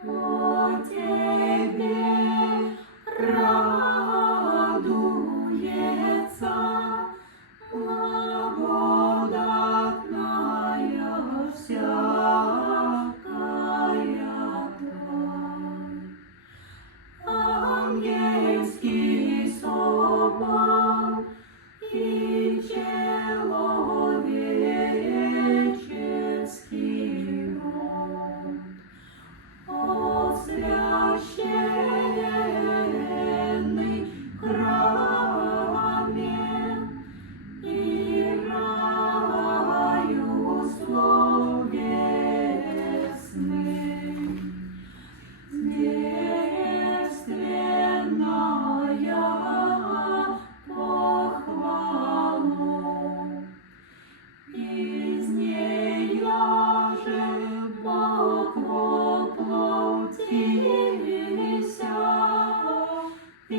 О тебе радуется благодатная всякая тварь. Ангельский собор и человеческий род о священный храме и раю словесный. Девственная похвалу, из нея же Бог воплотися, и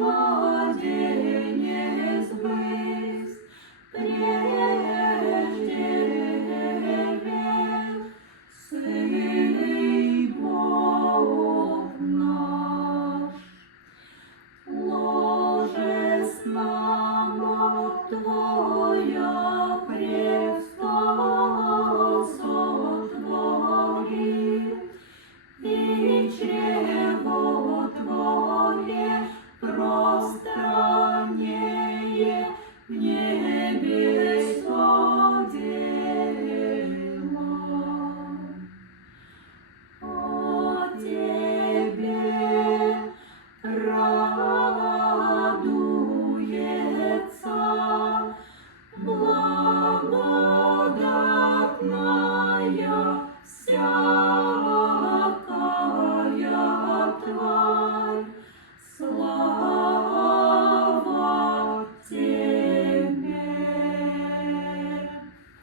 младенец бысть прежде век, Сын Бог наш. Ложесна Твоя